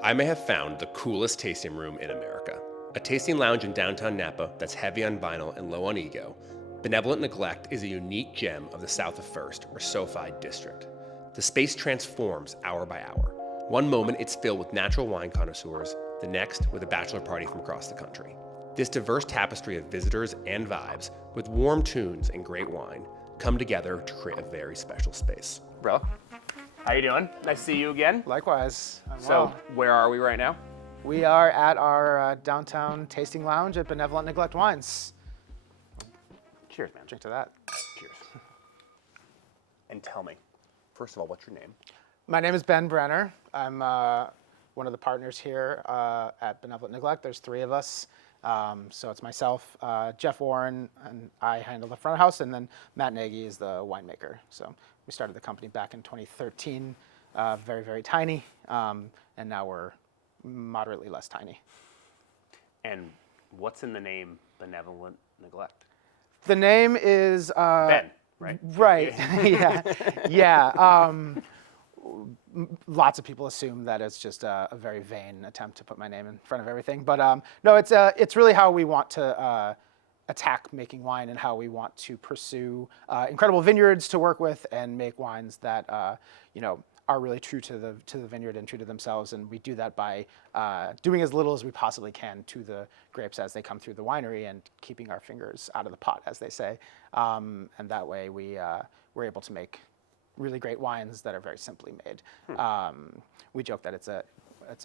I may have found the coolest tasting room in America. A tasting lounge in downtown Napa that's heavy on vinyl and low on ego. Benevolent Neglect is a unique gem of the south of First, or SoFi district. The space transforms hour by hour. One moment it's filled with natural wine connoisseurs, the next with a bachelor party from across the country. This diverse tapestry of visitors and vibes, with warm tunes and great wine, come together to create a very special space. Bro, how you doing? Nice to see you again. Likewise. I'm So, well. where are we right now? We are at our downtown tasting lounge at Benevolent Neglect Wines. Cheers, man. Drink to that. Cheers. And tell me, first of all, what's your name? My name is Ben Brenner. I'm one of the partners here at Benevolent Neglect. There's three of us. So it's myself, Jeff Warren, and I handle the front of house, and then Matt Nagy is the winemaker. So we started the company back in 2013, very, very tiny, and now we're moderately less tiny. And what's in the name Benevolent Neglect? The name is Ben, right? Right. Yeah. Yeah. Lots of people assume that it's just a very vain attempt to put my name in front of everything, but no, it's really how we want to attack making wine and how we want to pursue incredible vineyards to work with and make wines that are really true to the vineyard and true to themselves. And we do that by doing as little as we possibly can to the grapes as they come through the winery and keeping our fingers out of the pot, as they say. And that way we're able to make really great wines that are very simply made. We joke that it's a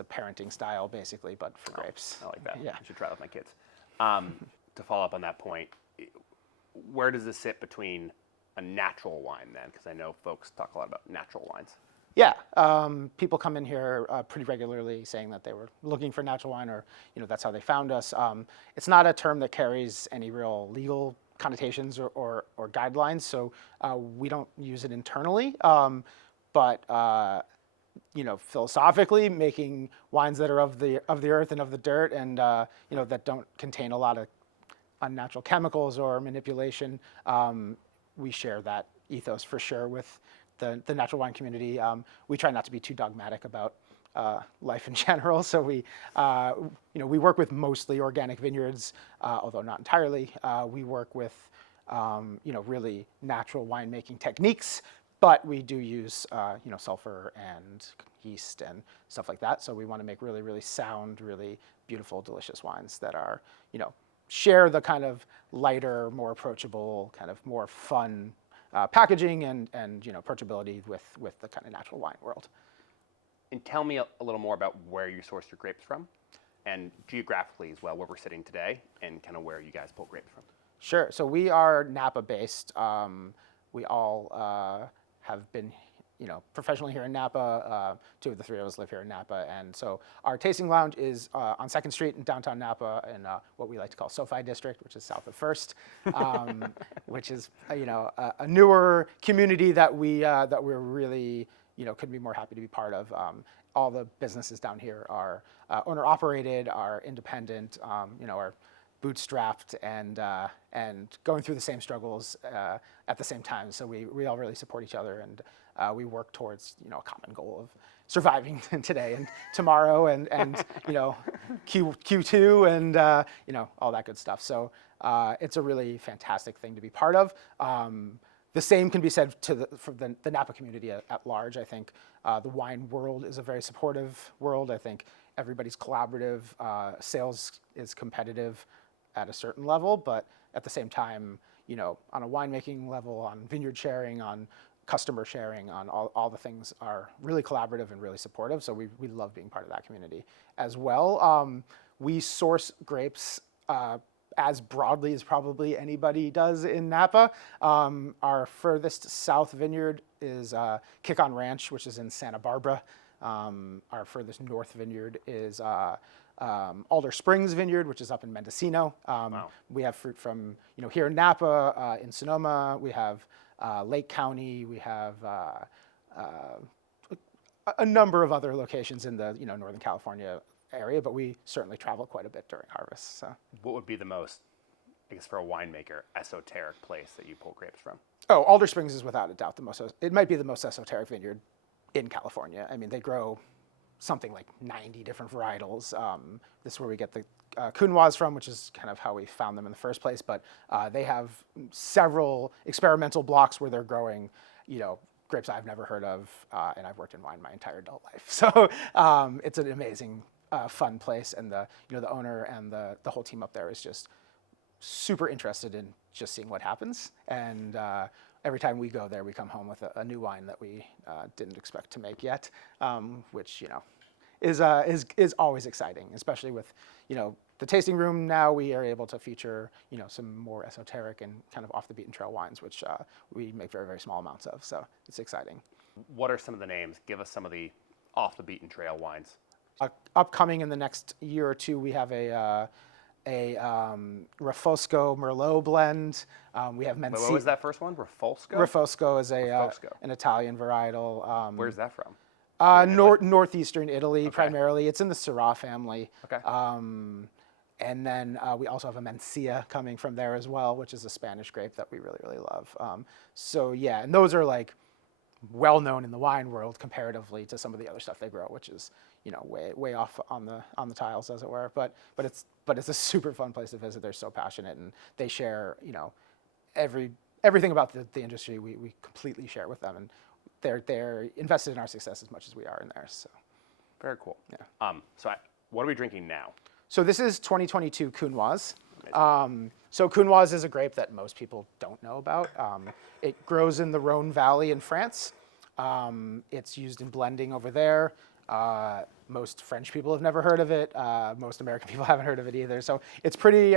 parenting style basically, but for grapes. I like that. Yeah. I should try that with my kids. To follow up on that point, where does this sit between a natural wine then? Because I know folks talk a lot about natural wines. Yeah, people come in here pretty regularly saying that they were looking for natural wine, or that's how they found us. It's not a term that carries any real legal connotations or guidelines, so we don't use it internally. But philosophically, making wines that are of the earth and of the dirt, and that don't contain a lot of unnatural chemicals or manipulation, we share that ethos for sure with the natural wine community. We try not to be too dogmatic about life in general, so we work with mostly organic vineyards, although not entirely. We work with really natural winemaking techniques, but we do use sulfur and yeast and stuff like that. So we want to make really, really sound, really beautiful, delicious wines that are share the kind of lighter, more approachable, kind of more fun packaging and approachability with the kind of natural wine world. And tell me a little more about where you source your grapes from, and geographically as well, where we're sitting today, and kind of where you guys pull grapes from. Sure. So we are Napa based. We all have been professionally here in Napa. Two of the three of us live here in Napa. And so our tasting lounge is on 2nd Street in downtown Napa in what we like to call SoFi district, which is south of First, which is a newer community that we're really couldn't be more happy to be part of. All the businesses down here are owner operated, are independent, are bootstrapped and going through the same struggles at the same time. So we all really support each other, and we work towards a common goal of surviving today and tomorrow and Q2 and all that good stuff. So it's a really fantastic thing to be part of. The same can be said for the Napa community at large. I think the wine world is a very supportive world. I think everybody's collaborative. Sales is competitive at a certain level, but at the same time, on a winemaking level, on vineyard sharing, on customer sharing, on all the things are really collaborative and really supportive. So we love being part of that community as well. We source grapes as broadly as probably anybody does in Napa. Our furthest south vineyard is Kick on Ranch, which is in Santa Barbara. Our furthest north vineyard is Alder Springs Vineyard, which is up in Mendocino. Wow. We have fruit from here in Napa, in Sonoma. We have Lake County. We have a number of other locations in the Northern California area, but we certainly travel quite a bit during harvest. So. What would be the most, I guess, for a winemaker, esoteric place that you pull grapes from? Oh, Alder Springs is without a doubt the most. It might be the most esoteric vineyard in California. I mean, they grow something like 90 different varietals. This is where we get the Counoise from, which is kind of how we found them in the first place. But they have several experimental blocks where they're growing, grapes I've never heard of, and I've worked in wine my entire adult life. So it's an amazing, fun place, and the owner and the whole team up there is just super interested in just seeing what happens. And every time we go there, we come home with a new wine that we didn't expect to make yet, which is always exciting, especially with the tasting room. Now we are able to feature some more esoteric and kind of off the beaten trail wines, which we make very, very small amounts of. So it's exciting. What are some of the names? Give us some of the off the beaten trail wines. Upcoming in the next year or two, we have a Refosco Merlot blend. We have Mencina. What was that first one? Refosco? Refosco is Refosco. An Italian varietal. Where's that from? Northeastern Italy, primarily. It's in the Syrah family. Okay. And then we also have a Mencina coming from there as well, which is a Spanish grape that we really, really love. So yeah, and those are like well known in the wine world comparatively to some of the other stuff they grow, which is way off on the tiles, as it were. But it's a super fun place to visit. They're so passionate, and they share everything about the industry. We completely share with them, and they're invested in our success as much as we are in theirs. So very cool. Yeah. What are we drinking now? So this is 2022 Counoise. So Counoise is a grape that most people don't know about. It grows in the Rhone Valley in France. It's used in blending over there. Most French people have never heard of it. Most American people haven't heard of it either. So it's pretty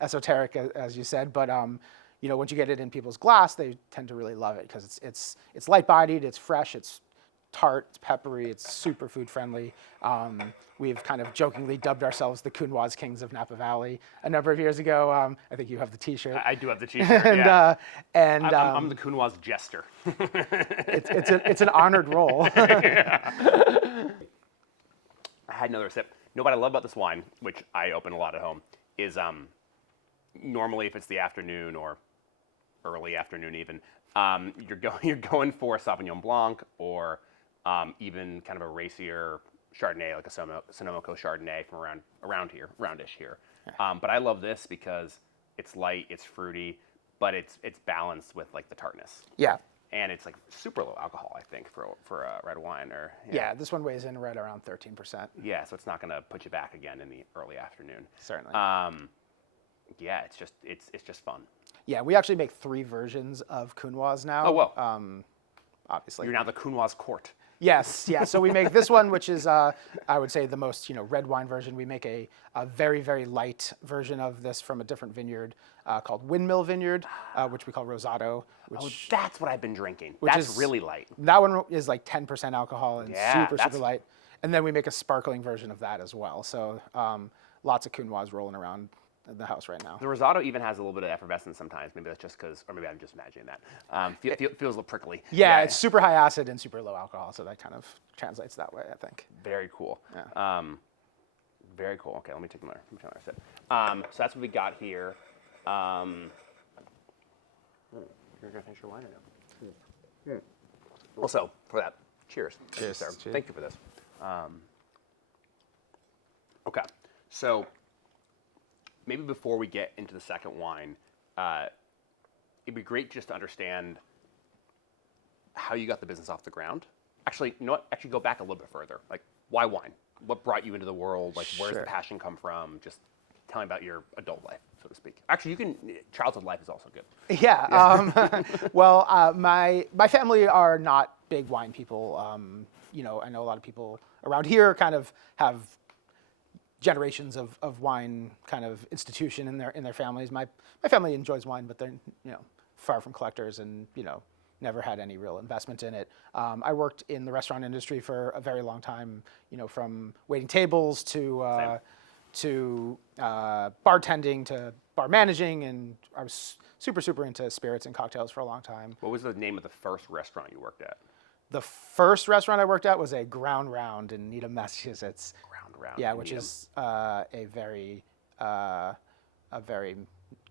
esoteric, as you said. But once you get it in people's glass, they tend to really love it because it's light-bodied, it's fresh, it's tart, it's peppery, it's super food friendly. We've kind of jokingly dubbed ourselves the Counoise Kings of Napa Valley a number of years ago. I think you have the T-shirt. I do have the T-shirt. And I'm the Counoise jester. it's an honored role. I had another sip. What I love about this wine, which I open a lot at home, is normally if it's the afternoon or early afternoon even, you're going for a Sauvignon Blanc or even kind of a racier Chardonnay, like a Sonoma Coast Chardonnay from roundish here. Yeah. But I love this because it's light, it's fruity, but it's balanced with like the tartness. Yeah. And it's like super low alcohol, I think, for a red wine. Yeah, this one weighs in right around 13%. Yeah, so it's not going to put you back again in the early afternoon. Certainly. Yeah, it's just fun. Yeah, we actually make 3 versions of Counoise now. Oh, well. Obviously. You're now the Counoise court. Yes, yeah. So we make this one, which is, I would say, the most red wine version. We make a very, very light version of this from a different vineyard called Windmill Vineyard, which we call Rosato. That's what I've been drinking. Which That's is really light. That one is like 10% alcohol and super that's light. And then we make a sparkling version of that as well. So lots of Counoise rolling around in the house right now. The Rosato even has a little bit of effervescence sometimes. Maybe that's just because, or maybe I'm just imagining that. Feels a little prickly. Yeah, it's super high acid and super low alcohol, so that kind of translates that way, I think. Very cool. Yeah. Very cool. Okay, let me take another sip. So that's what we got here. You're gonna finish your wine or no? Also, for that, cheers. Cheers. Sir. Cheers. Thank you for this. Okay, so maybe before we get into the second wine, it'd be great just to understand how you got the business off the ground. Actually, you know what? Actually, go back a little bit further. Like, why wine? What brought you into the world? Like, where's the passion come from? Just tell me about your adult life, so to speak. Actually, childhood life is also good. Yeah. Well, my family are not big wine people. I know a lot of people around here kind of have generations of wine kind of institution in their families. My family enjoys wine, but they're far from collectors and never had any real investment in it. I worked in the restaurant industry for a very long time. From waiting tables to bartending to bar managing, and I was super into spirits and cocktails for a long time. What was the name of the first restaurant you worked at? The first restaurant I worked at was a Ground Round in Needham, Massachusetts. Ground Round. Yeah, which is a very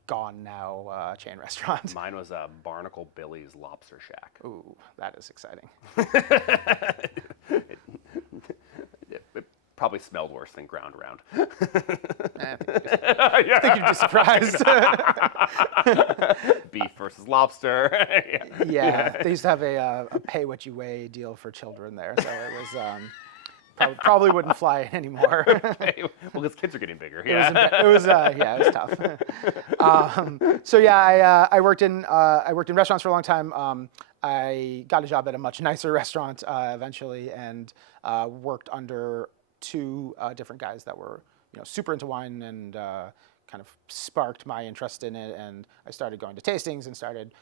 gone now chain restaurant. Mine was Barnacle Billy's Lobster Shack. Ooh, that is exciting. probably smelled worse than ground round. I think you'd be surprised. Beef versus lobster. Yeah, they used to have a pay what you weigh deal for children there, so it was probably wouldn't fly anymore. Well, because kids are getting bigger. It was yeah, it was tough. So yeah, I worked in restaurants for a long time. I got a job at a much nicer restaurant eventually, and worked under two different guys that were super into wine, and kind of sparked my interest in it. And I started going to tastings and started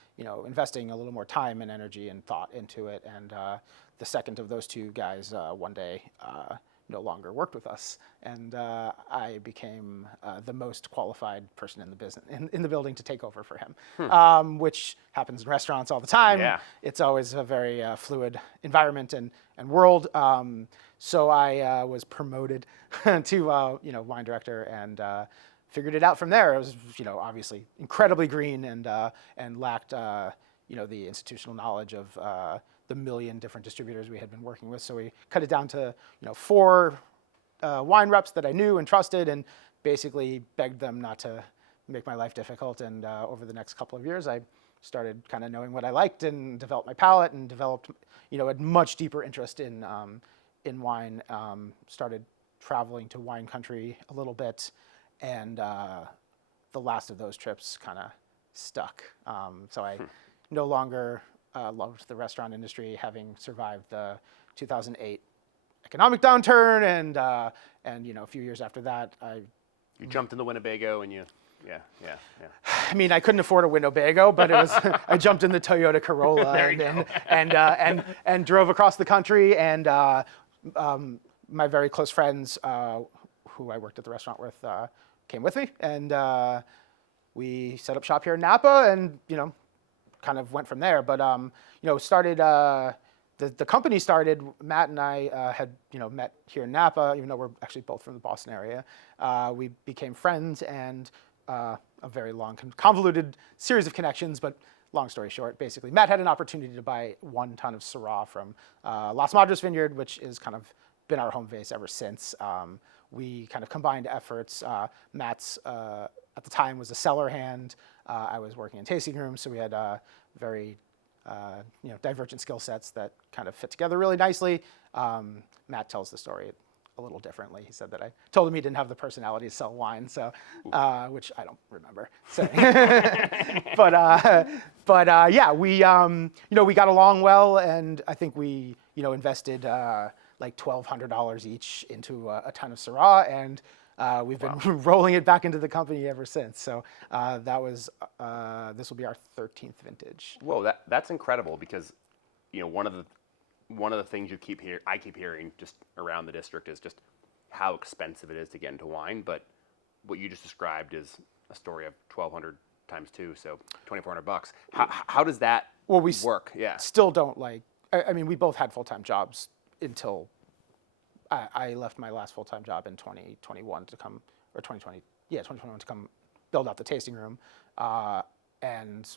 investing a little more time and energy and thought into it. And the second of those two guys one day no longer worked with us, and I became the most qualified person in the business in the building to take over for him, which happens in restaurants all the time. Yeah. It's always a very fluid environment and world. So I was promoted to wine director, and figured it out from there. It was obviously incredibly green, and lacked the institutional knowledge of the million different distributors we had been working with. So we cut it down to 4 wine reps that I knew and trusted, and basically begged them not to make my life difficult. And over the next couple of years, I started kind of knowing what I liked and developed my palate, and developed a much deeper interest in wine. Started traveling to wine country a little bit, and the last of those trips kind of stuck. So I no longer loved the restaurant industry, having survived the 2008 economic downturn, and a few years after that, You jumped in the Winnebago and yeah. I mean, I couldn't afford a Winnebago, but it was I jumped in the Toyota Corolla and drove across the country. And my very close friends, who I worked at the restaurant with, came with me, and we set up shop here in Napa, and kind of went from there. But started the company started. Matt and I had met here in Napa, even though we're actually both from the Boston area. We became friends, and a very long, convoluted series of connections. But long story short, basically, Matt had an opportunity to buy 1 ton of Syrah from Las Madres Vineyard, which is kind of been our home base ever since. We kind of combined efforts. Matt's at the time was a cellar hand. I was working in tasting rooms, so we had very divergent skill sets that kind of fit together really nicely. Matt tells the story a little differently. He said that I told him he didn't have the personality to sell wine, so which I don't remember saying. but yeah, we we got along well, and I think we invested like $1,200 each into a ton of Syrah, and we've been rolling it back into the company ever since. So that was this will be our 13th vintage. Whoa, that's incredible, because one of the things I keep hearing just around the district is just how expensive it is to get into wine. But what you just described is a story of 1,200 times 2, so $2,400. How does that work? Yeah. Still don't I mean, we both had full-time jobs until I left my last full-time job in 2021 to come, or 2021 to come build out the tasting room, and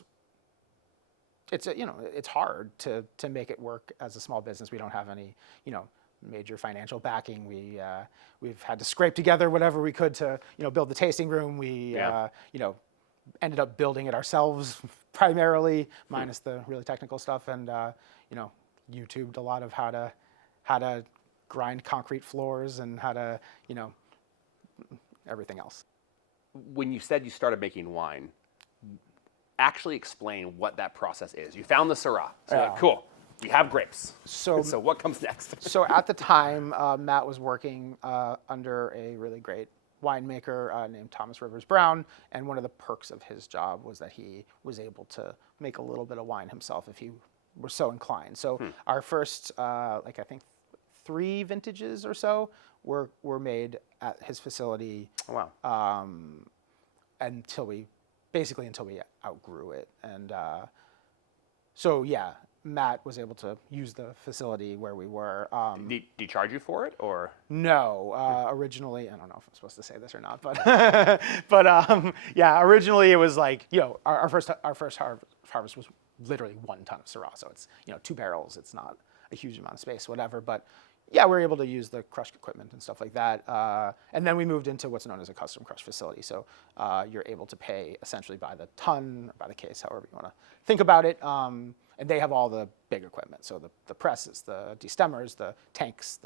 it's it's hard to make it work as a small business. We don't have any major financial backing. We've had to scrape together whatever we could to build the tasting room. We ended up building it ourselves primarily, minus the really technical stuff, and YouTubed a lot of how to grind concrete floors and how to everything else. When you said you started making wine, actually explain what that process is. You found the Syrah. So you're like, cool, we have grapes. So what comes next? So at the time, Matt was working under a really great winemaker named Thomas Rivers Brown, and one of the perks of his job was that he was able to make a little bit of wine himself if he were so inclined. So our first, I think 3 vintages or so were made at his facility. Oh, wow. Until we outgrew it. And so yeah, Matt was able to use the facility where we were. Did he charge you for it, or? No, originally, I don't know if I'm supposed to say this or not, but yeah, originally it was like, our first harvest was literally 1 ton of Syrah, so it's 2 barrels. It's not a huge amount of space, whatever. But yeah, we're able to use the crush equipment and stuff like that. And then we moved into what's known as a custom crush facility. So you're able to pay essentially by the ton, or by the case, however you want to think about it. And they have all the big equipment. So the presses, the destemmers, the tanks,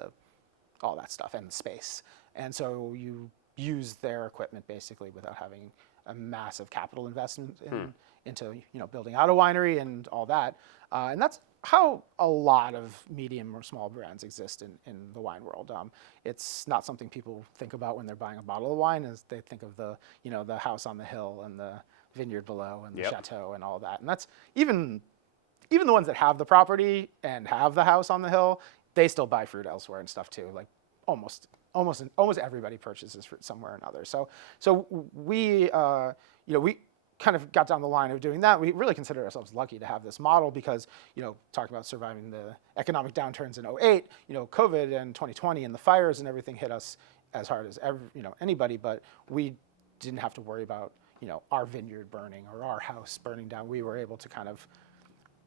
all that stuff, and the space. And so you use their equipment basically without having a massive capital investment into building out a winery and all that. And that's how a lot of medium or small brands exist in the wine world. It's not something people think about when they're buying a bottle of wine, as they think of the house on the hill and the vineyard below and the chateau and all that. And that's even the ones that have the property and have the house on the hill, they still buy fruit elsewhere and stuff too. Like almost everybody purchases fruit somewhere or another. So we we kind of got down the line of doing that. We really consider ourselves lucky to have this model because, talking about surviving the economic downturns in '08, COVID and 2020 and the fires and everything hit us as hard as anybody, but we didn't have to worry about, our vineyard burning or our house burning down. We were able to kind of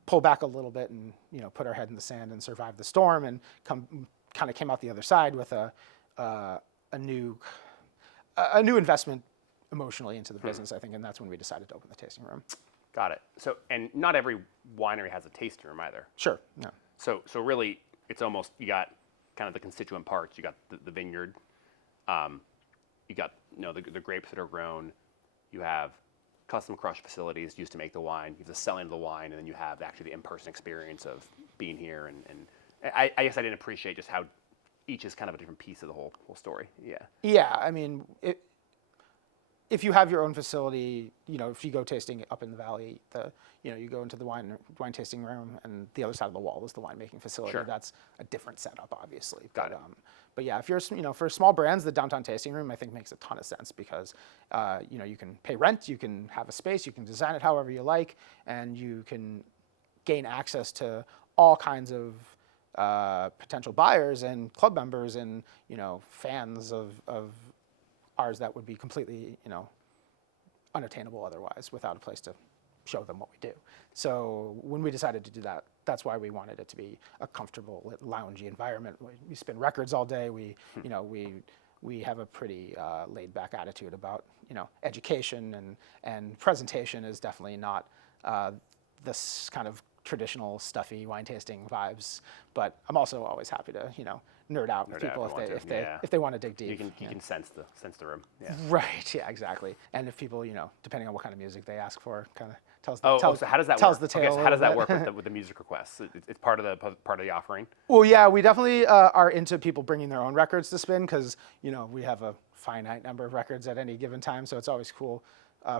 pull back a little bit and, put our head in the sand and survive the storm and kind of came out the other side with a new investment emotionally into the business, I think, and that's when we decided to open the tasting room. Got it. So, and not every winery has a tasting room either. Sure. No. So really, it's almost, you got kind of the constituent parts. You got the vineyard, you got the grapes that are grown. You have custom crush facilities used to make the wine. You have the selling of the wine, and then you have actually the in-person experience of being here. And I guess I didn't appreciate just how each is kind of a different piece of the whole story. Yeah. Yeah. I mean, if you have your own facility, if you go tasting up in the valley, you go into the wine tasting room, and the other side of the wall is the winemaking facility. Sure. That's a different setup, obviously. Got it. But yeah, if you're, for small brands, the downtown tasting room I think makes a ton of sense because, you can pay rent, you can have a space, you can design it however you like, and you can gain access to all kinds of potential buyers and club members and fans of ours that would be completely unattainable otherwise without a place to show them what we do. So when we decided to do that, that's why we wanted it to be a comfortable, loungy environment. We spin records all day. We have a pretty laid-back attitude about education and presentation is definitely not this kind of traditional stuffy wine tasting vibes. But I'm also always happy to nerd out with people if they want to dig deep. You can sense the room. Yeah. Right. Yeah. Exactly. And if people depending on what kind of music they ask for, kind of tells so how does that tells work? the tale. Okay, so how does that work with the music requests? It's part of the offering. Well, yeah, we definitely are into people bringing their own records to spin because we have a finite number of records at any given time, so it's always cool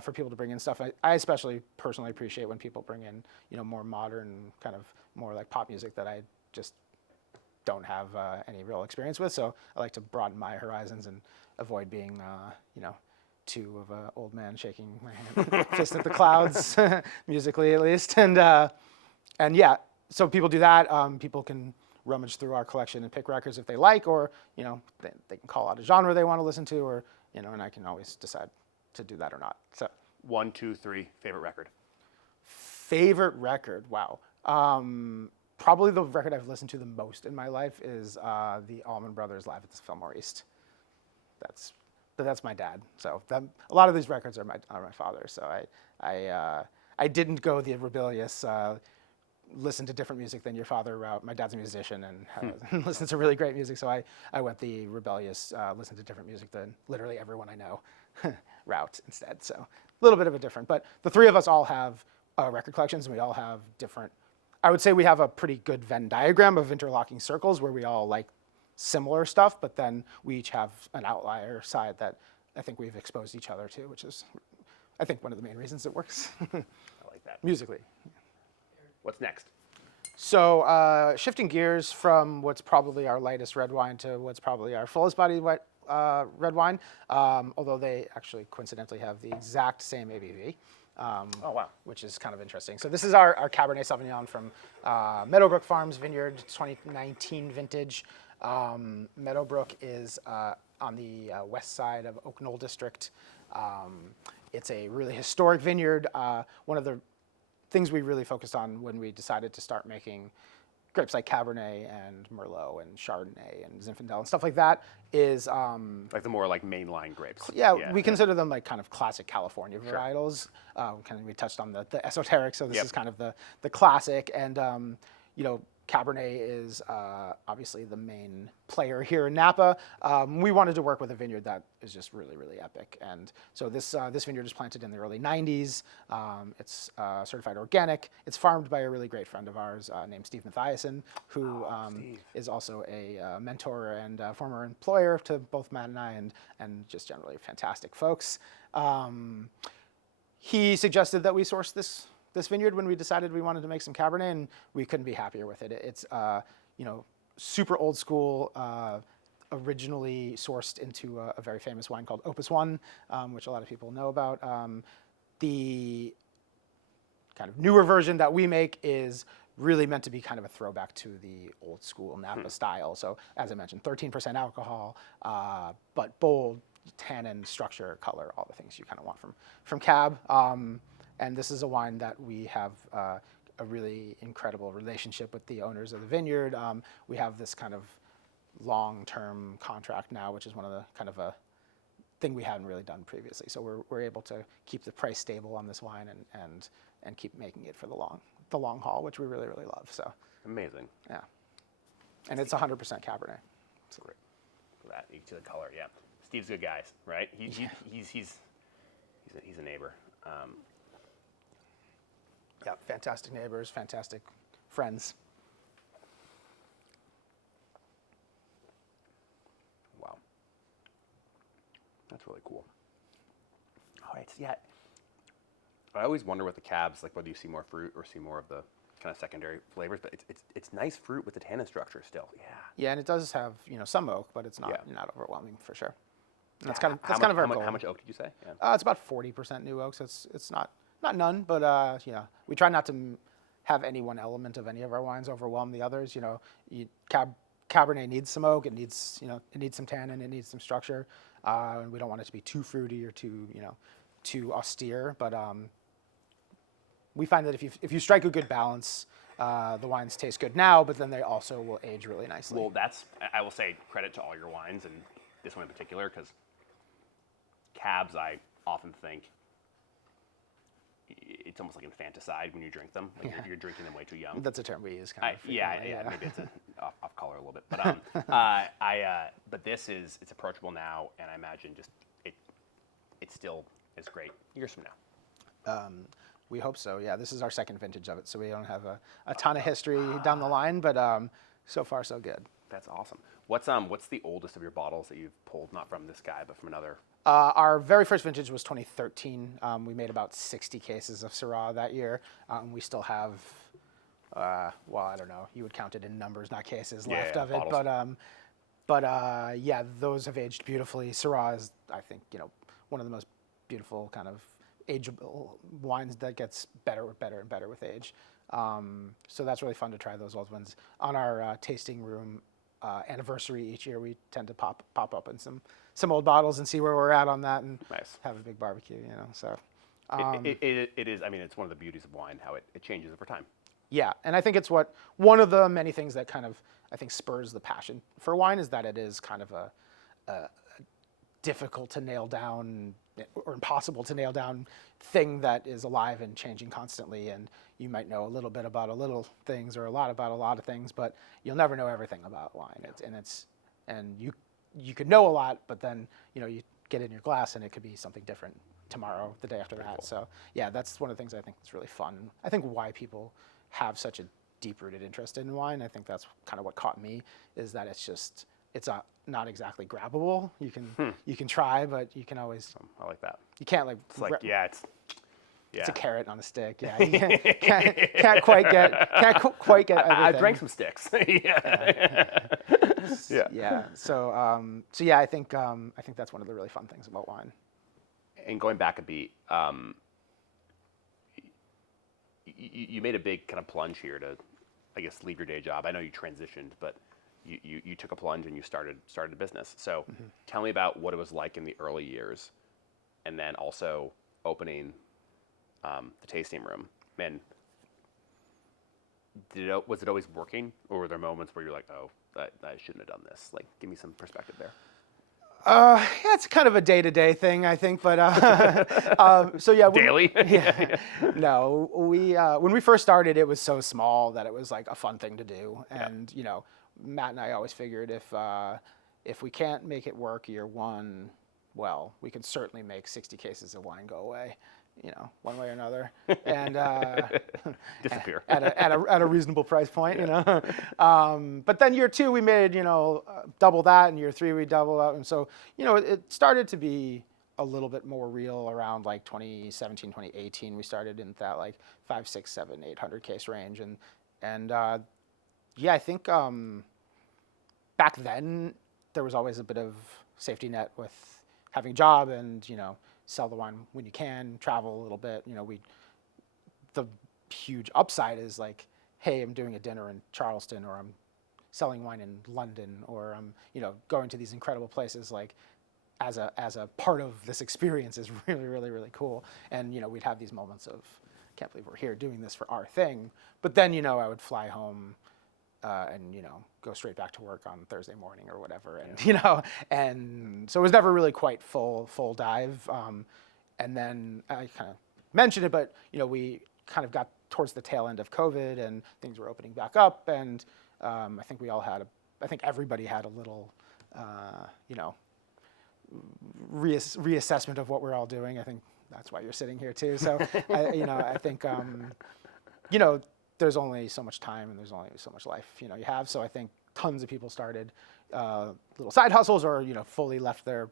for people to bring in stuff. I especially personally appreciate when people bring in more modern, kind of more like pop music that I just don't have any real experience with. So I like to broaden my horizons and avoid being too of an old man shaking my hand, fist at the clouds, musically at least. And yeah, so people do that. People can rummage through our collection and pick records if they like, or they can call out a genre they want to listen to, or and I can always decide to do that or not. So 1, 2, 3 favorite record. Favorite record, wow. Probably the record I've listened to the most in my life is the Allman Brothers Live at the Fillmore East. That's my dad. So a lot of these records are my father. So I didn't go the rebellious listen to different music than your father route. My dad's a musician and listens to really great music. So I went the rebellious listen to different music than literally everyone I know route instead. So a little bit of a different. But the three of us all have record collections, and we all have different. I would say we have a pretty good Venn diagram of interlocking circles where we all like similar stuff, but then we each have an outlier side that I think we've exposed each other to, which is, I think, one of the main reasons it works. I like that. Musically. What's next? So shifting gears from what's probably our lightest red wine to what's probably our fullest body red wine, although they actually coincidentally have the exact same ABV. Oh, wow. Which is kind of interesting. So this is our Cabernet Sauvignon from Meadowbrook Farms Vineyard, 2019 vintage. Meadowbrook is on the west side of Oak Knoll District. It's a really historic vineyard. One of the things we really focused on when we decided to start making grapes like Cabernet and Merlot and Chardonnay and Zinfandel and stuff like that is Like the more like mainline grapes. yeah, we consider them like kind of classic California varietals. We touched on the esoteric, so this Yep. is kind of the classic. And you know, Cabernet is obviously the main player here in Napa. We wanted to work with a vineyard that is just really, really epic. And so this vineyard is planted in the early 90s. It's certified organic. It's farmed by a really great friend of ours named Steve Mathiasen, who is also a mentor and former employer to both Matt and I, and just generally fantastic folks. He suggested that we source this vineyard when we decided we wanted to make some Cabernet, and we couldn't be happier with it. It's you know, super old school, originally sourced into a very famous wine called Opus One, which a lot of people know about. The kind of newer version that we make is really meant to be kind of a throwback to the old school Napa style. So as I mentioned, 13% alcohol, but bold, tannin, structure, color, all the things you kind of want from Cab. And this is a wine that we have a really incredible relationship with the owners of the vineyard. We have this kind of long-term contract now, which is one of the kind of a thing we hadn't really done previously. So we're able to keep the price stable on this wine and keep making it for the long haul, which we really, really love. So Amazing. yeah, and it's 100% Cabernet. That's great. That you can see the color. Yeah, Steve's a good guy, right? He's a neighbor. Yeah, fantastic neighbors, fantastic friends. Wow, that's really cool. Oh, it's yeah. I always wonder with the cabs, like whether you see more fruit or see more of the kind of secondary flavors, but it's nice fruit with the tannin structure still. Yeah. Yeah, and it does have some oak, but it's not Yeah. not overwhelming for sure. And Yeah, that's kind of our goal. how much oak did you say? Yeah. It's about 40% new oak, so it's not none, but we try not to have any one element of any of our wines overwhelm the others. You know, Cabernet needs some oak, it needs some tannin, it needs some structure. And we don't want it to be too fruity or too austere, but we find that if you strike a good balance, the wines taste good now, but then they also will age really nicely. Well, I will say credit to all your wines, and this one in particular, because cabs, I often think it's almost like infanticide when you drink them. Like you're drinking them way too young. That's a term we use kind of Yeah, frequently, maybe it's off color a little bit, but but it's approachable now, and I imagine just it still is great years from now. We hope so. Yeah, this is our second vintage of it, so we don't have a ton of history down the line, but so far so good. That's awesome. What's the oldest of your bottles that you've pulled, not from this guy, but from another? Our very first vintage was 2013. We made about 60 cases of Syrah that year. We still have, well, I don't know, you would count it in numbers, not cases, left of it. Bottles. But yeah, those have aged beautifully. Syrah is, I think, one of the most beautiful kind of ageable wines that gets better and better with age. So that's really fun to try those old ones. On our tasting room anniversary each year, we tend to pop open some old bottles and see where we're at on that, and Nice. have a big barbecue. So It is. I mean, it's one of the beauties of wine, how it changes over time. yeah, and I think it's one of the many things that kind of I think spurs the passion for wine is that it is kind of a difficult to nail down or impossible to nail down thing that is alive and changing constantly, and you might know a little bit about a little things or a lot about a lot of things, but you'll never know everything about wine. And you could know a lot, but then you get it in your glass and it could be something different tomorrow, the day after that. Cool. So yeah, that's one of the things I think is really fun. I think why people have such a deep-rooted interest in wine, I think that's kind of what caught me, is that it's not exactly grabbable. You can try, but you can always. I like that. You can't like. It's like It's a carrot on a stick. Yeah, you can't quite get everything. I drank some sticks. Yeah. So yeah, I think that's one of the really fun things about wine. And going back a beat, you made a big kind of plunge here to, I guess, leave your day job. I know you transitioned, but you took a plunge and you started a business. So tell me about what it was like in the early years, and then also opening the tasting room. And Was it always working, or were there moments where you're like, oh, I shouldn't have done this? Like, give me some perspective there. Yeah, it's kind of a day-to-day thing, I think. But so yeah, Daily? yeah, no, we when we first started, it was so small that it was like a fun thing to do, and Matt and I always figured if we can't make it work year one, well, we can certainly make 60 cases of wine go away, one way or another, and Disappear. at a reasonable price point, But then year two we made double that, and year three we double up, and so it started to be a little bit more real around like 2017, 2018. We started in that like 5, 6, 7, 800 case range, and yeah, I think back then there was always a bit of safety net with having a job and sell the wine when you can, travel a little bit. The huge upside is like, hey, I'm doing a dinner in Charleston, or I'm selling wine in London, or I'm going to these incredible places. Like as a part of this experience is really, really, really cool. And we'd have these moments of, can't believe we're here doing this for our thing. But then I would fly home and go straight back to work on Thursday morning or whatever, and and so it was never really quite full dive. And then I kind of mentioned it, but we kind of got towards the tail end of COVID, and things were opening back up, and I think I think everybody had a little reassessment of what we're all doing. I think that's why you're sitting here too. So I think there's only so much time and there's only so much life you have. So I think tons of people started little side hustles, or fully left their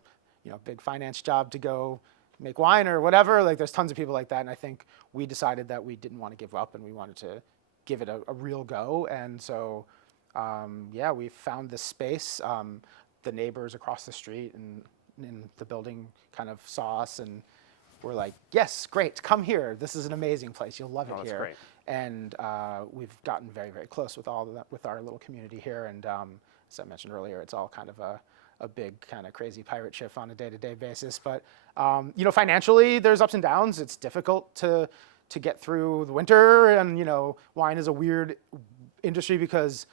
big finance job to go make wine or whatever. Like there's tons of people like that, and I think we decided that we didn't want to give up and we wanted to give it a real go. And so yeah, we found this space. The neighbors across the street and in the building kind of saw us and were like, yes, great, come here. This is an amazing place. You'll love it that's here. great. And we've gotten very, very close with with our little community here. And as I mentioned earlier, it's all kind of a big kind of crazy pirate ship on a day-to-day basis. But financially, there's ups and downs. It's difficult to get through the winter, and wine is a weird industry because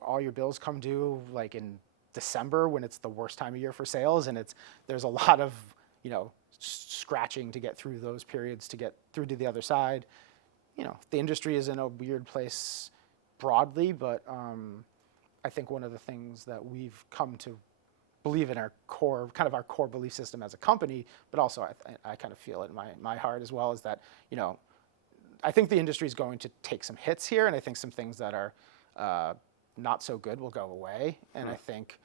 all your bills come due like in December, when it's the worst time of year for sales, and there's a lot of scratching to get through those periods to get through to the other side. The industry is in a weird place broadly, but I think one of the things that we've come to believe in our core belief system as a company, but also I kind of feel it in my heart as well, is that I think the industry is going to take some hits here, and I think some things that are not so good will go away, and I think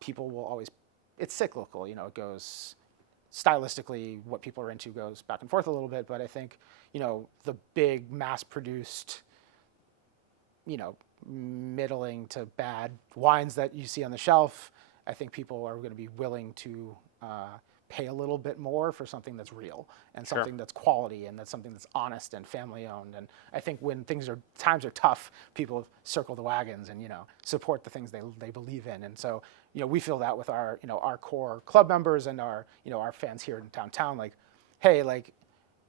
people will always, it's cyclical, it goes stylistically, what people are into goes back and forth a little bit, but I think the big mass-produced middling to bad wines that you see on the shelf, I think people are going to be willing to pay a little bit more for something that's real and something that's quality and that's something that's honest and family owned. And I think when times are tough, people circle the wagons and support the things they believe in. And so we feel that with our our core club members and our our fans here in downtown, like, hey, like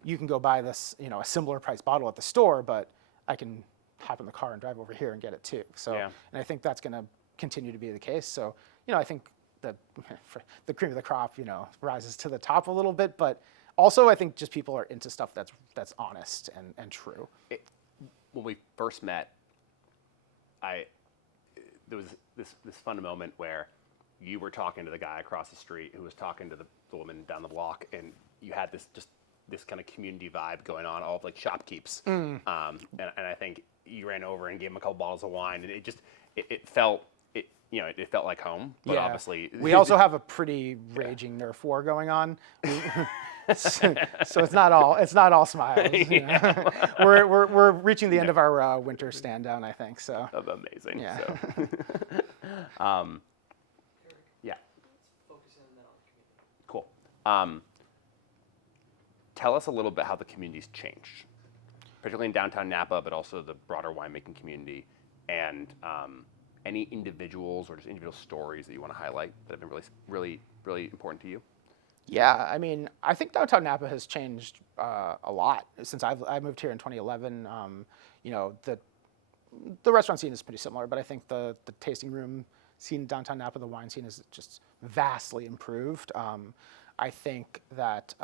you can go buy this a similar price bottle at the store, but I can hop in the car and drive over here and get it too. So and I think that's going to continue to be the case. So I think the cream of the crop, rises to the top a little bit, but also I think just people are into stuff that's honest and true. When we first met, there was this fun moment where you were talking to the guy across the street who was talking to the woman down the block, and you had this kind of community vibe going on, all of like shopkeeps. And I think you ran over and gave him a couple bottles of wine, and it felt like home, but obviously we also have a pretty raging Nerf war going on. so it's not all smiles. We're reaching the end of our winter stand down, I think. So amazing. Yeah. So. Yeah. Focus on that on the community. Cool. Tell us a little bit how the community's changed, particularly in downtown Napa, but also the broader winemaking community, and any individuals or just individual stories that you want to highlight that have been really, really, really important to you? Yeah, I mean, I think downtown Napa has changed a lot since I moved here in 2011. You know, the restaurant scene is pretty similar, but I think the tasting room scene in downtown Napa, the wine scene, is just vastly improved. I think that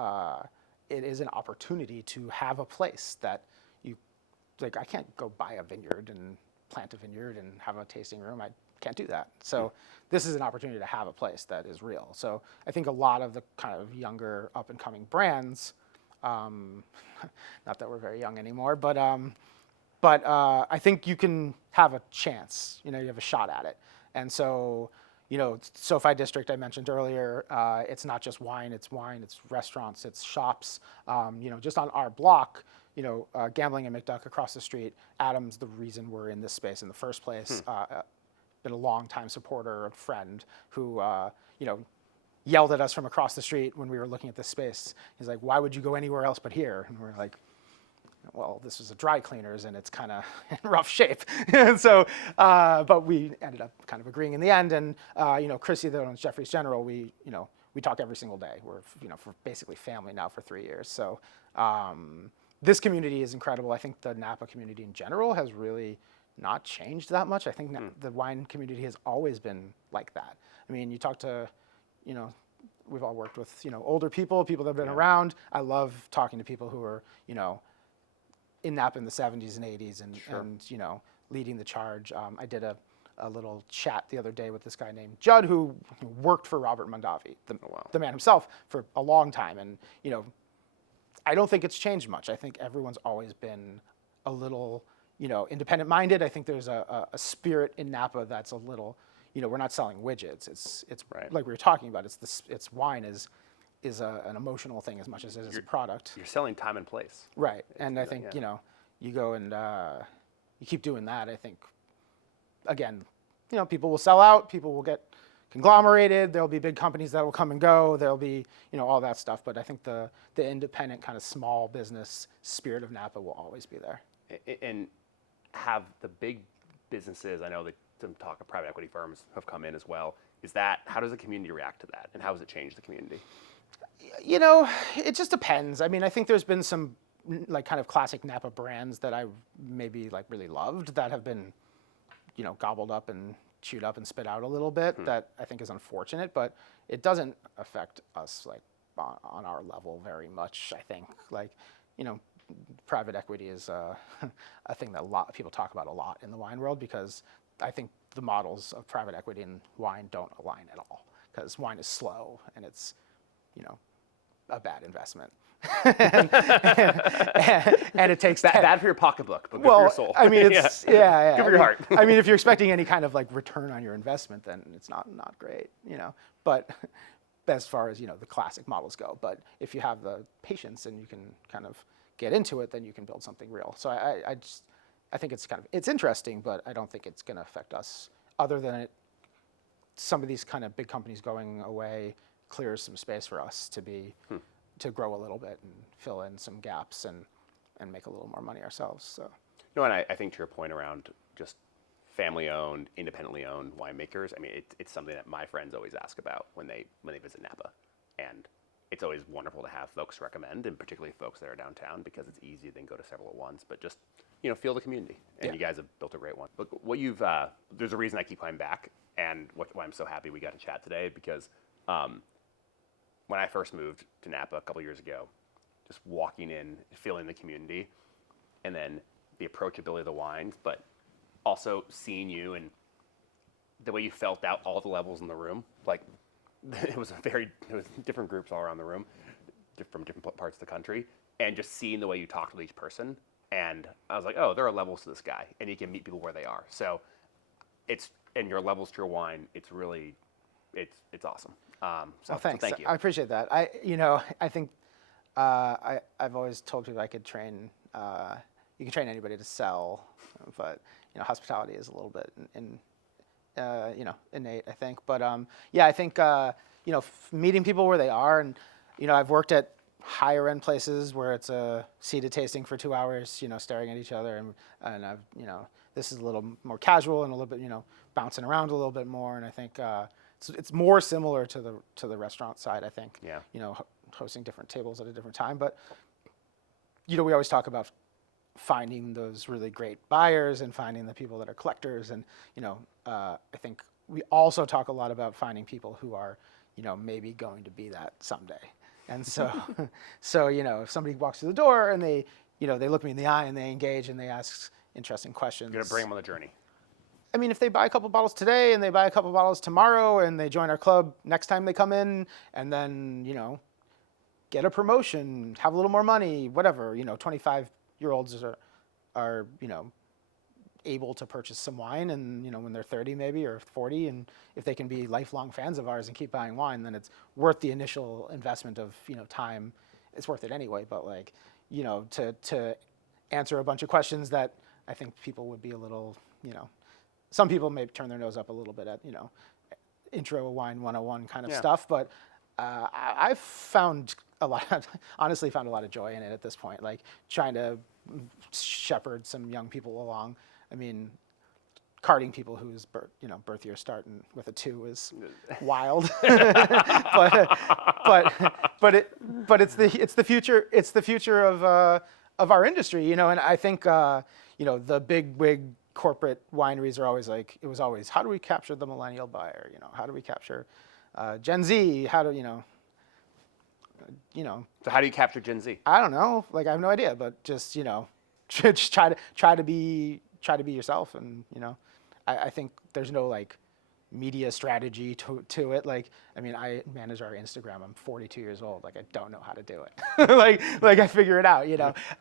it is an opportunity to have a place that you like. I can't go buy a vineyard and plant a vineyard and have a tasting room. I can't do that. So this is an opportunity to have a place that is real. So I think a lot of the kind of younger up and coming brands, not that we're very young anymore, but I think you can have a chance. You know, you have a shot at it. And so, you know, SoFi District I mentioned earlier. It's not just wine. It's restaurants. It's shops. You know, just on our block. You know, Gambling and McDuck across the street. Adam's the reason we're in this space in the first place. Been a long-time supporter, a friend who, you know, yelled at us from across the street when we were looking at this space. He's like, "Why would you go anywhere else but here?" And we're like, "Well, this was a dry cleaners and it's kind of in rough shape." And so, but we ended up kind of agreeing in the end. And you know, Chrissy that owns Jeffrey's General, we talk every single day. We're for basically family now for 3 years. So this community is incredible. I think the Napa community in general has really not changed that much. I think the wine community has always been like that. I mean, you talk to, you know, we've all worked with, you know, older people that have been around. I love talking to people who are, you know, in Napa in the 70s and 80s and you know, leading the charge. I did a little chat the other day with this guy named Judd who worked for Robert Mondavi, the man himself, for a long time. And, you know, I don't think it's changed much. I think everyone's always been a little, you know, independent minded. I think there's a spirit in Napa that's a little, you know, we're not selling widgets. It's Right. like we were talking about. It's wine is an emotional thing as much as it is a product. You're selling time and place. Right. And I think, you know, you go and you keep doing that. I think, again, you know, people will sell out. People will get conglomerated. There'll be big companies that will come and go. There'll be, you know, all that stuff. But I think the independent kind of small business spirit of Napa will always be there. And have the big businesses, I know that some talk of private equity firms have come in as well. How does the community react to that? And how has it changed the community? You know, it just depends. I mean, I think there's been some like kind of classic Napa brands that I maybe like really loved that have been, you know, gobbled up and chewed up and spit out a little bit. That I think is unfortunate, but it doesn't affect us like on our level very much. I think like, you know, private equity is a thing that a lot of people talk about a lot in the wine world because I think the models of private equity and wine don't align at all because wine is slow and it's, you know, a bad investment. and it takes bad for your pocketbook, but good for your soul. I mean, it's yeah. Good for your heart. I mean, if you're expecting any kind of like return on your investment, then it's not great, you know. But as far as, you know, the classic models go, but if you have the patience and you can kind of get into it, then you can build something real. So I think it's interesting, but I don't think it's going to affect us. Other than some of these kind of big companies going away clears some space for us to grow a little bit and fill in some gaps and make a little more money ourselves. So. No, and I think to your point around just family-owned, independently owned winemakers, I mean, it's something that my friends always ask about when they visit Napa, and it's always wonderful to have folks recommend, and particularly folks that are downtown, because it's easy to then go to several at once. But just, you know, feel the community, and you guys have built a great one. But what there's a reason I keep coming back, and why I'm so happy we got to chat today, because when I first moved to Napa a couple years ago, just walking in, feeling the community, and then the approachability of the wines, but also seeing you and the way you felt out all the levels in the room, like it was different groups all around the room from different parts of the country, and just seeing the way you talked with each person. And I was like, oh, there are levels to this guy, and he can meet people where they are. So and your levels to your wine, it's really, it's awesome. So Thanks. So thank you. I appreciate that. I think I've always told people I could train, you can train anybody to sell, but, you know, hospitality is a little bit you know, innate, I think. But I think, you know, meeting people where they are, and, you know, I've worked at higher end places where it's a seated tasting for 2 hours, you know, staring at each other, and I've, you know, this is a little more casual and a little bit, you know, bouncing around a little bit more, and I think it's more similar to the restaurant side, I think. Yeah. Hosting different tables at a different time, but we always talk about finding those really great buyers and finding the people that are collectors, and I think we also talk a lot about finding people who are maybe going to be that someday. And so if somebody walks through the door and they look me in the eye and they engage and they ask interesting questions, You're gonna bring them on the journey. I mean, if they buy a couple bottles today and they buy a couple bottles tomorrow and they join our club next time they come in, and then get a promotion, have a little more money, whatever, 25-year-olds are able to purchase some wine, and when they're 30 maybe or 40, and if they can be lifelong fans of ours and keep buying wine, then it's worth the initial investment of time. It's worth it anyway, but to answer a bunch of questions that I think people would be a little, some people may turn their nose up a little bit at intro wine 101 kind of stuff, but I've found honestly found a lot of joy in it at this point, like trying to shepherd some young people along. I mean, carding people whose birth year starting with a 2 is wild, but it's the future of our industry, and I think the big wig corporate wineries are always it was always, how do we capture the millennial buyer? How do we capture Gen Z? How do So how do you capture Gen Z? I don't know. I have no idea, but just just try to be yourself, and I think there's no media strategy to it. I mean, I manage our Instagram. I'm 42 years old. I don't know how to do it. I figure it out.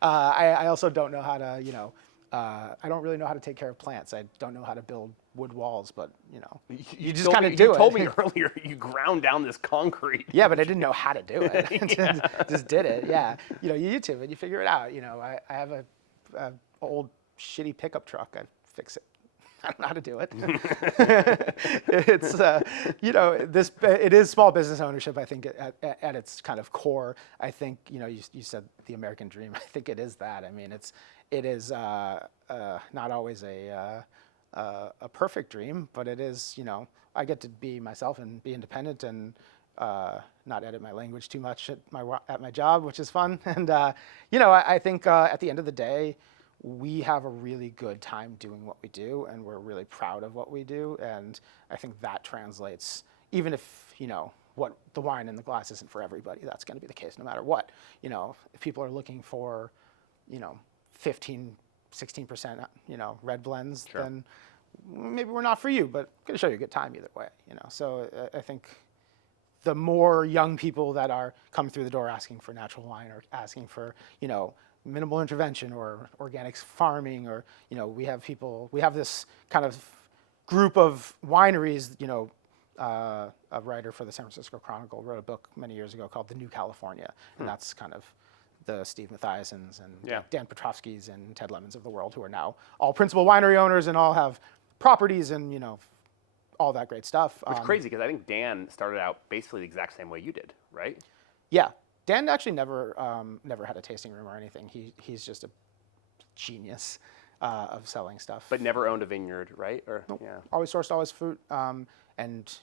I also don't know how to I don't really know how to take care of plants. I don't know how to build wood walls, but you just kind of do it. You told me earlier you ground down this concrete. Yeah, but I didn't know how to do it. Just did it. Yeah, you YouTube it, you figure it out. I have a old shitty pickup truck. I fix it. I don't know how to do it. It's it is small business ownership. I think at its kind of core. I think you said the American dream. I think it is that. I mean, it is not always a perfect dream, but it is. I get to be myself and be independent and not edit my language too much at my job, which is fun. And I think at the end of the day, we have a really good time doing what we do, and we're really proud of what we do. And I think that translates, even if what the wine in the glass isn't for everybody. That's going to be the case no matter what. If people are looking for 15, 16% red blends, sure, then maybe we're not for you, but I'm going to show you a good time either way. So I think the more young people that are coming through the door asking for natural wine, or asking for minimal intervention or organic farming, or we have this kind of group of wineries. A writer for the San Francisco Chronicle wrote a book many years ago called The New California, and that's kind of the Steve Mathiasens and Dan Petrovskis and Ted Lemons of the world, who are now all principal winery owners and all have properties and all that great stuff. Which is crazy, because I think Dan started out basically the exact same way you did, right? Yeah, Dan actually never had a tasting room or anything. He's just a genius of selling stuff. But never owned a vineyard, right? Or nope. Yeah, always sourced all his fruit, and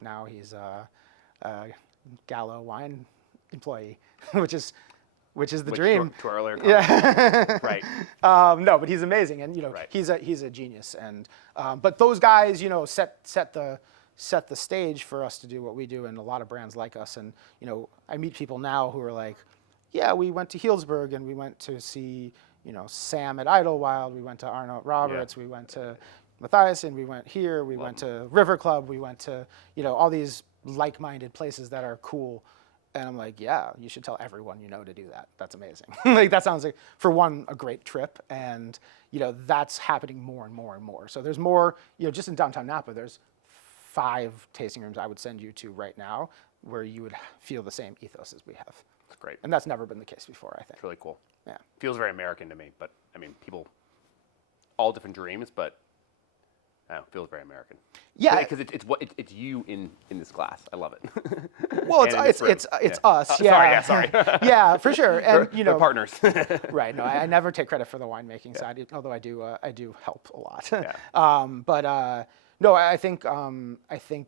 now he's a Gallo wine employee, which is the dream. To our earlier comment. Yeah. Right. No, but he's amazing, and right, he's a genius, and but those guys set the stage for us to do what we do, and a lot of brands like us. And I meet people now who are like, yeah, we went to Healdsburg and we went to see Sam at Idlewild, we went to Arnold Roberts, we went to Mathiasen, we went here, we went to River Club, we went to all these like-minded places that are cool. And I'm like, yeah, you should tell everyone to do that. That's amazing. That sounds like, for one, a great trip, and that's happening more and more and more. So there's more, just in downtown Napa, there's 5 tasting rooms I would send you to right now where you would feel the same ethos as we have. That's great. And that's never been the case before, I think. It's really cool. Yeah. Feels very American to me, but I mean, people, all different dreams, but feels very American. Yeah, because it's you in this glass. I love it. Well, it's us. Yeah. Sorry. Yeah, for sure. And We're partners. Right. No, I never take credit for the winemaking side, although I do help a lot. Yeah. But No, I think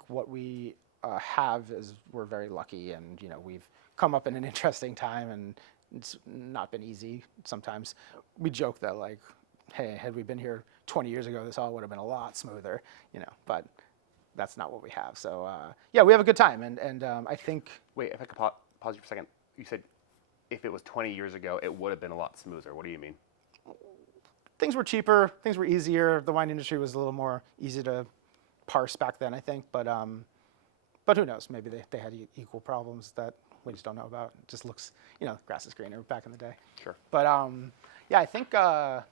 what we have is we're very lucky, and we've come up in an interesting time, and it's not been easy. Sometimes we joke that like, hey, had we been here 20 years ago, this all would have been a lot smoother, But that's not what we have. So yeah, we have a good time, and I think. Wait, if I could pause you for a second. You said if it was 20 years ago, it would have been a lot smoother. What do you mean? Things were cheaper, things were easier. The wine industry was a little more easy to parse back then, I think. But who knows? Maybe they had equal problems that we just don't know about. It just looks, grass is greener back in the day. Sure. But yeah, I think. To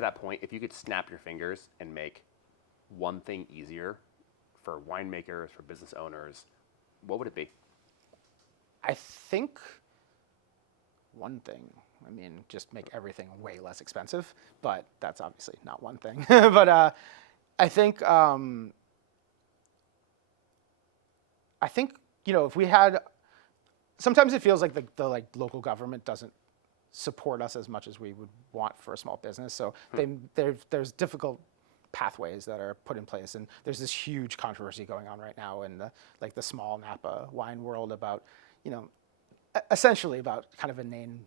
that point, if you could snap your fingers and make one thing easier for winemakers, for business owners, what would it be? I think one thing. I mean, just make everything way less expensive, but that's obviously not one thing. But I think if we had, sometimes it feels like the like local government doesn't support us as much as we would want for a small business. So there's difficult pathways that are put in place, and there's this huge controversy going on right now in the small Napa wine world about essentially about kind of inane,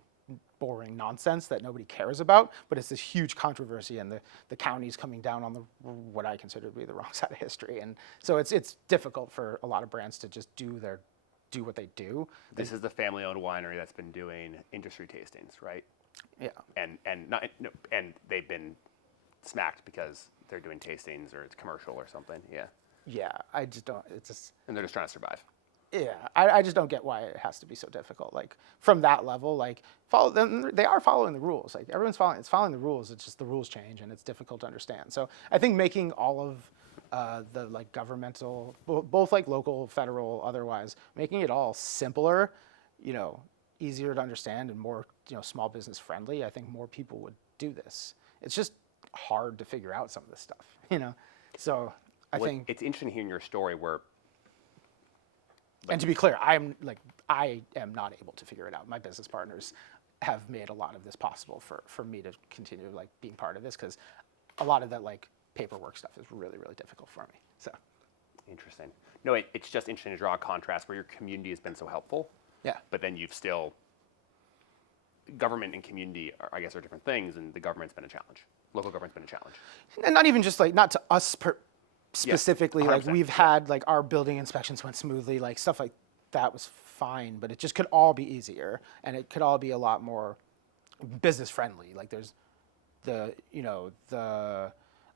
boring nonsense that nobody cares about, but it's this huge controversy, and the county's coming down on what I consider to be the wrong side of history, and so it's difficult for a lot of brands to just do what they do. This is the family-owned winery that's been doing industry tastings, right? Yeah. And they've been smacked because they're doing tastings or it's commercial or something. Yeah. Yeah, I just don't. It's just. And they're just trying to survive. Yeah, I just don't get why it has to be so difficult. Like from that level, like follow them. They are following the rules. Like everyone's following. It's following the rules. It's just the rules change, and it's difficult to understand. So I think making all of the like governmental, both like local, federal, otherwise, making it all simpler, easier to understand and more small business friendly. I think more people would do this. It's just hard to figure out some of this stuff. So I think it's interesting hearing your story where. And to be clear, I am not able to figure it out. My business partners have made a lot of this possible for me to continue like being part of this, because a lot of that like paperwork stuff is really, really difficult for me. So Interesting. No, it's just interesting to draw a contrast where your community has been so helpful. yeah, But then you've still, government and community, I guess, are different things, and the government's been a challenge. Local government's been a challenge. and not even just like not to us specifically. Like 100%, we've had like our building inspections went smoothly, like stuff like that was fine, but it just could all be easier, and it could all be a lot more business friendly. Like there's the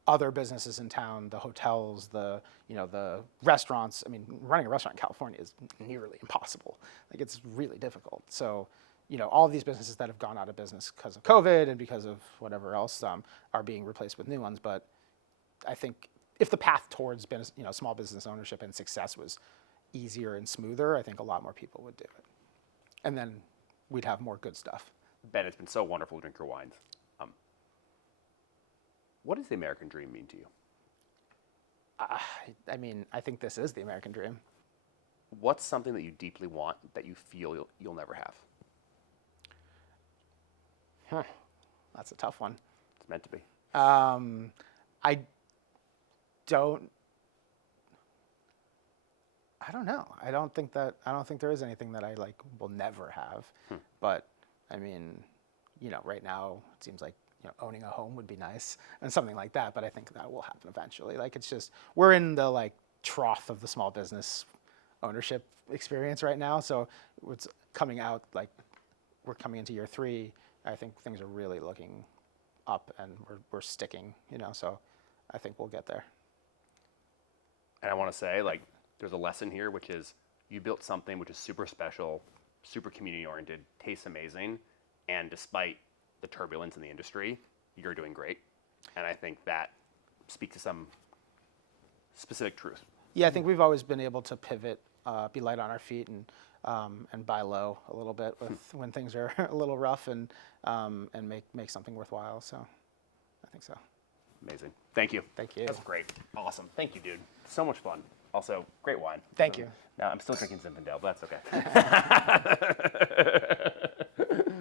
other businesses in town, the hotels, the restaurants. I mean, running a restaurant in California is nearly impossible. Like it's really difficult. So, all of these businesses that have gone out of business because of COVID and because of whatever else are being replaced with new ones. But I think if the path towards small business ownership and success was easier and smoother, I think a lot more people would do it. And then we'd have more good stuff. Ben, it's been so wonderful to drink your wines. What does the American dream mean to you? I mean, I think this is the American dream. What's something that you deeply want that you feel you'll never have? That's a tough one. It's meant to be. I don't know. I don't think there is anything that I like will never have. But I mean, right now it seems like owning a home would be nice and something like that. But I think that will happen eventually. Like it's just we're in the like trough of the small business ownership experience right now. So it's coming out like we're coming into year 3. I think things are really looking up, and we're sticking. So I think we'll get there. And I want to say, like, there's a lesson here, which is you built something which is super special, super community-oriented, tastes amazing, and despite the turbulence in the industry, you're doing great. And I think that speaks to some specific truth. Yeah, I think we've always been able to pivot, be light on our feet, and buy low a little bit when things are a little rough, and make something worthwhile. So I think so. Amazing. Thank you. Thank you. That's great. Awesome. Thank you, dude. So much fun. Also, great wine. Thank you. Now, I'm still drinking Zinfandel, but that's okay.